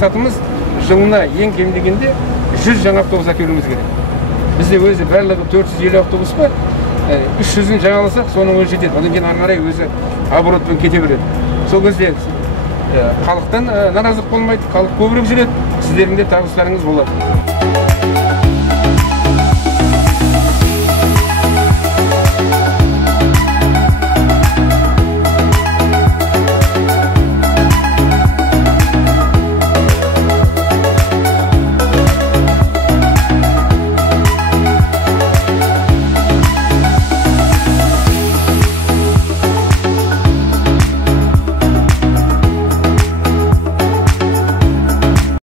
мақсатымыз жылына ең кем дегенде 100 жаңа автобус әкелуіміз керек. Бізде өзі барлығы 450 автобус па, 300-ін жаңаласақ, соның өзі жетеді. Одан кейін ары қарай өзі оборотпен кете береді. Сол кезде халықтан наразылық болмайды, халық көбірек жүреді, сіздердің де табыстарыңыз болады.